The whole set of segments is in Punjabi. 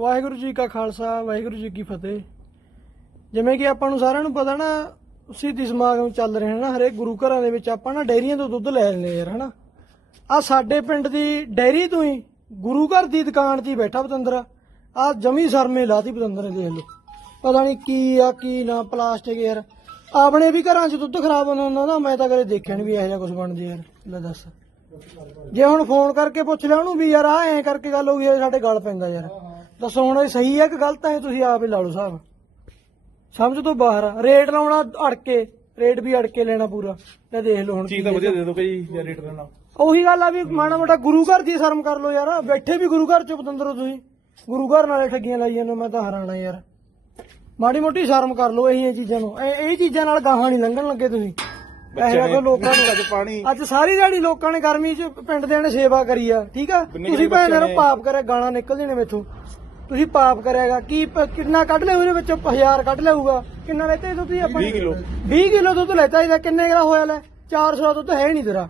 ਵਾਹਿਗੁਰੂ ਜੀ ਕਾ ਖਾਲਸਾ ਵਾਹਿਗੁਰੂ ਜੀ ਕੀ ਫਤਿਹ। ਜਿਵੇਂ ਕਿ ਆਪਾਂ ਨੂੰ ਸਾਰਿਆਂ ਨੂੰ ਪਤਾ ਨਾ ਸਿੱਧੀ ਸਮਾਗਮ ਚੱਲ ਰਹੇ ਨੇ ਨਾ ਹਰੇਕ ਗੁਰੂ ਘਰਾਂ ਦੇ ਵਿੱਚ ਆਪਾਂ ਨਾ ਡੈਰੀਆਂ ਤੋਂ ਦੁੱਧ ਲੈ ਲੈਂਦੇ ਯਾਰ ਹਨਾ। ਆ ਸਾਡੇ ਪਿੰਡ ਦੀ ਡੈਰੀ ਤੋਂ ਹੀ ਗੁਰੂ ਘਰ ਦੀ ਦੁਕਾਨ 'ਚ ਹੀ ਬੈਠਾ ਪਤੰਦਰ। ਆ ਜਮੀ ਸਰਮੇ ਲਾਤੀ ਪਤੰਦਰ ਨੇ ਦੇਖ ਲਓ। ਪਤਾ ਨਹੀਂ ਕੀ ਆ ਕੀ ਨਾ ਪਲਾਸਟਿਕ ਯਾਰ। ਆਪਣੇ ਵੀ ਘਰਾਂ 'ਚ ਦੁੱਧ ਖਰਾਬ ਹੁੰਦਾ ਹੁੰਦਾ ਨਾ ਮੈਂ ਤਾਂ ਕਦੇ ਦੇਖਿਆ ਨਹੀਂ ਵੀ ਇਹੋ ਜਿਹਾ ਕੁਝ ਬਣਦੀ ਯਾਰ। ਲੈ ਦੱਸ। ਜੇ ਹੁਣ ਫੋਨ ਕਰਕੇ ਪੁੱਛ ਲਿਆ ਉਹਨੂੰ ਵੀ ਯਾਰ ਆ ਐਂ ਕਰਕੇ ਗੱਲ ਹੋ ਗਈ ਆ, ਸਾਡੇ ਗੱਲ ਪੈਂਦਾ ਯਾਰ। ਦੱਸੋ ਹੁਣ ਇਹ ਸਹੀ ਹੈ ਕਿ ਗਲਤ ਹੈ ਤੁਸੀਂ ਆਪ ਹੀ ਲਾ ਲਓ ਹਿਸਾਬ। ਸਮਝ ਤੋਂ ਬਾਹਰ ਆ। ਰੇਟ ਲਾਉਣਾ ਅੜ ਕੇ ਰੇਟ ਵੀ ਅੜ ਕੇ ਲੈਣਾ ਪੂਰਾ। ਤੇ ਦੇਖ ਲਓ ਹੁਣ ਚੀਜ਼ ਤਾਂ ਵਧੀਆ ਦੇ ਦੋ ਭਾਈ ਜਾਂ ਰੇਟ ਦੇਣਾ ਉਹੀ ਗੱਲ ਆ ਵੀ ਮਾੜਾ ਮੋਟਾ ਗੁਰੂ ਘਰ ਦੀ ਸ਼ਰਮ ਕਰ ਲਓ ਯਾਰ। ਬੈਠੇ ਵੀ ਗੁਰੂ ਘਰ ਚ ਪਤੰਦਰੋ ਤੁਸੀਂ। ਗੁਰੂ ਘਰ ਨਾਲੇ ਠੱਗੀਆਂ ਲਾਈ ਜਾਂਦੇ ਹੋ, ਮੈਂ ਤਾਂ ਹੈਰਾਨ ਆ ਯਾਰ। ਮਾੜੀ ਮੋਟੀ ਸ਼ਰਮ ਕਰ ਲਓ ਇਹ ਚੀਜ਼ਾਂ ਨੂੰ। ਇਹ ਇਹ ਚੀਜ਼ਾਂ ਨਾਲ ਗਾਹਾਂ ਨਹੀਂ ਲੰਘਣ ਲੱਗੇ ਤੁਸੀਂ। ਪੈਸੇ ਕੋ ਲੋਕਾਂ ਨੂੰ ਅੱਜ ਪਾਣੀ ਅੱਜ ਸਾਰੀ ਦਿਹਾੜੀ ਲੋਕਾਂ ਨੇ ਗਰਮੀ 'ਚ ਪਿੰਡ ਦੇ ਨੇ ਸੇਵਾ ਕਰੀ ਆ ਠੀਕ ਆ? ਤੁਸੀਂ ਭੈਣ ਨੂੰ? ਪਾਪ ਕਰਿਆ ਗਾਣਾ ਨਿਕਲਦੇ ਨੇ ਮੇਥੋਂ। ਤੁਸੀਂ ਪਾਪ ਕਰਿਆਗਾ ਕੀ ਪ- ਕਿੰਨਾ ਕੱਢ ਲਿਆ ਉਹਦੇ ਵਿੱਚੋਂ? 1000 ਕੱਢ ਲਿਆਊਗਾ। ਕਿੰਨਾ ਲੈਤੇ ਤੁਸੀਂ ਆਪਾਂ 20 ਕਿਲੋ। 20 ਕਿਲੋ ਦੁੱਧ ਲੈਤਾ ਇਹਦਾ ਕਿੰਨੇ ਦਾ ਹੋਇਆ ਲੈ? 400 ਦਾ ਦੁੱਧ ਹੈ ਨਹੀਂ ਤੇਰਾ।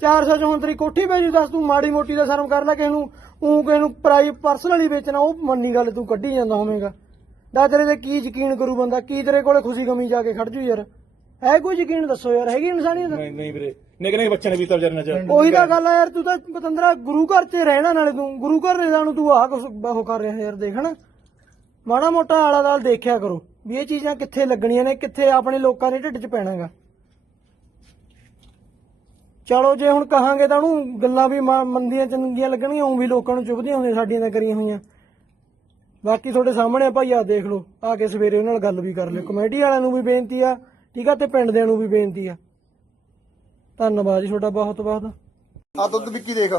400 ਚ ਹੁਣ ਤੇਰੀ ਕੋਠੀ ਪੈ ਜੂ ਦੱਸ ਤੂੰ ਮਾੜੀ ਮੋਟੀ ਦਾ ਸ਼ਰਮ ਕਰ ਲੈ ਕਿਸੇ ਨੂੰ। ਉਹ ਕਿਸੇ ਨੂੰ ਪ੍ਰਾਈ ਪਰਸਨਲੀ ਵੇਚਣਾ ਉਹ ਮੰਨੀ ਗੱਲ ਤੂੰ ਕੱਢੀ ਜਾਂਦਾ ਹੋਵੇਂਗਾ। ਦਾ ਤੇਰੇ ਤੇ ਕੀ ਯਕੀਨ ਕਰੂ ਬੰਦਾ? ਕੀ ਤੇਰੇ ਕੋਲੇ ਖੁਸ਼ੀ ਗਮੀ ਜਾ ਕੇ ਖੜ ਜੂ ਯਾਰ? ਹੈ ਕੋਈ ਯਕੀਨ ਦੱਸੋ ਯਾਰ? ਹੈਗੀ ਇਨਸਾਨੀਅਤ? ਨਹੀਂ ਨਹੀਂ ਵੀਰੇ। ਨਿੱਕੇ ਨਿੱਕੇ ਬੱਚਿਆਂ ਨੇ ਪੀਤਾ ਵਿਚਾਰੇ ਨਾਲ ਉਹੀ ਤਾਂ ਗੱਲ ਆ ਯਾਰ ਤੂੰ ਤਾਂ ਪਤੰਦਰਾ ਗੁਰੂ ਘਰ 'ਚ ਰਹਿਣਾ ਨਾਲੇ ਤੂੰ। ਗੁਰੂ ਘਰ ਨੇ ਨੂੰ ਤੂੰ ਆਹ ਕੁਛ ਉਹ ਕਰ ਰਿਹਾ ਯਾਰ ਦੇਖ ਨਾ। ਮਾੜਾ ਮੋਟਾ ਆਲਾ ਦਾਲ ਦੇਖਿਆ ਕਰੋ ਵੀ ਇਹ ਚੀਜ਼ਾਂ ਕਿੱਥੇ ਲੱਗਣੀਆਂ ਨੇ ਕਿੱਥੇ ਆਪਣੇ ਲੋਕਾਂ ਦੇ ਢਿੱਡ 'ਚ ਪੈਣਾਗਾ। ਚਲੋ ਜੇ ਹੁਣ ਕਹਾਂਗੇ ਤਾਂ ਉਹਨੂੰ ਗੱਲਾਂ ਵੀ ਮੰਦੀਆਂ ਚੰਗੀਆਂ ਲੱਗਣਗੀਆਂ ਉਹ ਵੀ ਲੋਕਾਂ ਨੂੰ ਚੁਭਦੀਆਂ ਹੁੰਦੀਆਂ ਸਾਡੀਆਂ ਤਾਂ ਕਰੀਆਂ ਹੋਈਆਂ। ਬਾਕੀ ਤੁਹਾਡੇ ਸਾਹਮਣੇ ਆ ਭਾਈ ਆ ਦੇਖ ਲਓ ਆ ਕੇ ਸਵੇਰੇ ਉਹਨਾਂ ਨਾਲ ਗੱਲ ਵੀ ਕਰ ਲਿਓ। ਕਮੇਟੀ ਵਾਲਿਆਂ ਨੂੰ ਵੀ ਬੇਨਤੀ ਆ ਠੀਕ ਆ ਤੇ ਪਿੰਡ ਦਿਆਂ ਨੂੰ ਵੀ ਬੇਨਤੀ ਆ। ਧੰਨਵਾਦ ਜੀ ਤੁਹਾਡਾ ਬਹੁਤ ਬਹੁਤ। ਆ ਦੁੱਧ ਵਿੱਕੀ ਦੇਖ।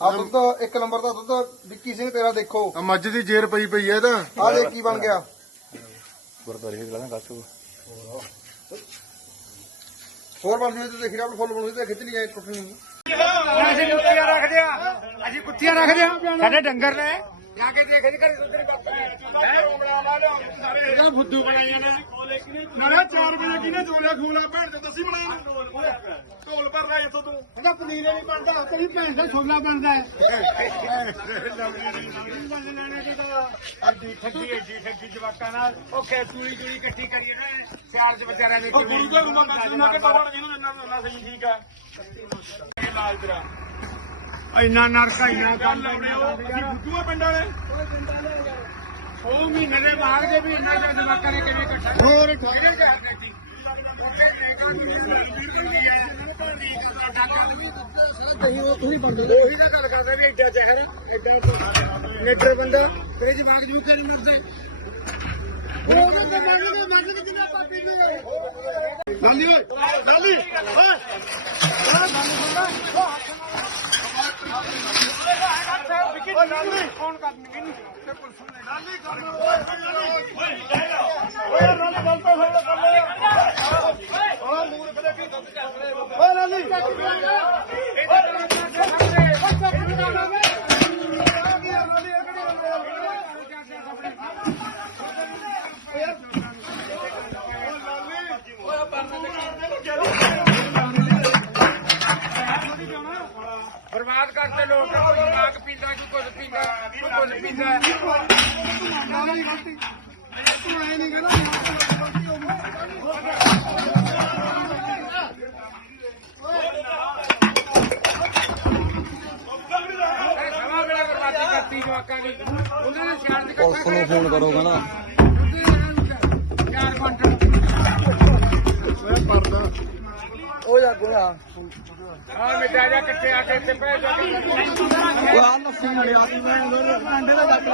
ਆ ਦੁੱਧ ਇੱਕ ਨੰਬਰ ਦਾ ਦੁੱਧ ਵਿੱਕੀ ਸਿੰਘ ਤੇਰਾ ਦੇਖੋ। ਆ ਮੱਝ ਦੀ ਜੇਰ ਪਈ ਪਈ ਐ ਇਹਦਾ ਆ ਦੇਖ ਕੀ ਬਣ ਗਿਆ। ਗੁਰਦਾਰੇ ਦੇ ਗਲਾਂ ਕੱਸ ਹੋਰ ਬਣ ਜੂ ਤੇ ਦੇਖ ਰਿਹਾ ਫੁੱਲ ਬਣੂ ਤੇ ਖਿੱਚ ਲਈ ਐ ਟੁੱਟਣੀ ਨਹੀਂ। ਅਸੀਂ ਕੁੱਤੀਆਂ ਰੱਖਦੇ ਆ। ਅਸੀਂ ਕੁੱਤੀਆਂ ਰੱਖਦੇ ਆ। ਸਾਡੇ ਡੰਗਰ ਨੇ। ਜਾ ਕੇ ਦੇਖ ਦੇ ਘਰੇ ਦੁੱਧ ਇਹਦਾ ਫੁੱਦੂ ਬਣਾਈਆਂ ਨੇ ਨਾਲੇ 4 ਵਜੇ ਕਿਨੇ ਚੋਲਿਆ ਖੂਲਾ ਭੈਣ ਤੇ ਦੱਸੀ ਬਣਾਇਆ ਢੋਲ ਭਰਦਾ ਇੱਥੋਂ ਤੂੰ। ਇਹਦਾ ਪਨੀਰ ਨਹੀਂ ਬਣਦਾ ਵੀ ਭੈਣ ਦਾ ਛੋਲਾ ਬਣਦਾ ਹੈ। ਐਡੀ ਠੱਗੀ ਐਡੀ ਠੱਗੀ ਜਵਾਕਾਂ ਨਾਲ। ਉਹ ਖੇ ਚੂੜੀ ਚੂੜੀ ਇਕੱਠੀ ਕਰੀ ਨਾ ਸਿਆਲ ਚ ਵਿਚਾਰਿਆਂ ਦੇ ਉਹ ਗੁਰੂ ਦੇ ਗੁਮਾ ਕਰ ਨਾ ਕੇ ਪਾਵੜ ਜਿਹਨੂੰ ਇੰਨਾ ਨਾ ਸਹੀ ਠੀਕ ਆ ਲਾਲ ਤੇਰਾ ਇੰਨਾ ਨਰਕਾ ਇੰਨਾ ਉਹ ਅਸੀਂ ਬੁੱਧੂਆ ਪਿੰਡ ਵਾਲੇ? ਉਹ ਮਹੀਨੇ ਦੇ ਬਾਅਦ ਦੇ ਵੀ ਇੰਨਾ ਜ਼ਿਆਦਾ ਜਵਾਕਾਂ ਨੇ ਕਿਵੇਂ ਇਕੱਠਾ ਹੋਰ ਠੱਗੇ ਜਾ ਉਹੀ ਤਾਂ ਗੱਲ ਕਰਦੇ ਨੇ ਏਡਾ ਚਿਹਰ ਏਡਾ ਨੇਟਰ ਬੰਦਾ ਤੇਰੇ ਜਵਾਕ ਜੂ ਕੇ ਨਹੀਂ ਉਹ ਉਹਦੇ ਤੇ ਮੰਗ ਦੇ ਮੰਗ ਦੇ ਕਿੰਨਾ ਪਾਪੀ ਹੋਏ ਲਾਲੀ ਓਏ ਲਾਲੀ ਓਏ। ਓ ਲਾਲੀ ਫੋਨ ਕਰ ਮੈਨੂੰ ਤੇ ਪੁਲਿਸ ਨੇ ਲਾਲੀ ਕਰ ਓਏ ਲਾਲੀ ਕੁਝ ਪੀਂਦਾ ਤੂੰ ਐ ਨਹੀਂ। ਕਹਿੰਦਾ ਸਮਾਂ ਵੇਲਾ ਬਰਬਾਦੀ ਕਰਤੀ ਜਵਾਕਾਂ ਦੀ ਉਹਨਾਂ ਨੇ ਸ਼ਹਿਰ ਦੇ ਪੁਲਿਸ ਨੂੰ ਫੋਨ ਕਰੋਗਾ ਨਾ ਆ ਮਿੱਟਾ ਜਾ ਕਿੱਥੇ ਆ ਕੇ ਇੱਥੇ ਪੈ ਜਾ ਕੇ ਆ ਲੱਸੀ ਮੜਿਆ ਦੀ। ਮੈਂ ਅੰਡੇ ਦਾ ਕੱਟ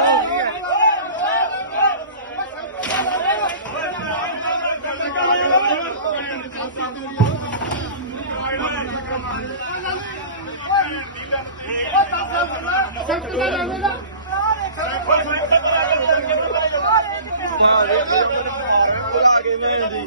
ਬੁਲਾ ਕੇ ਮੈਂ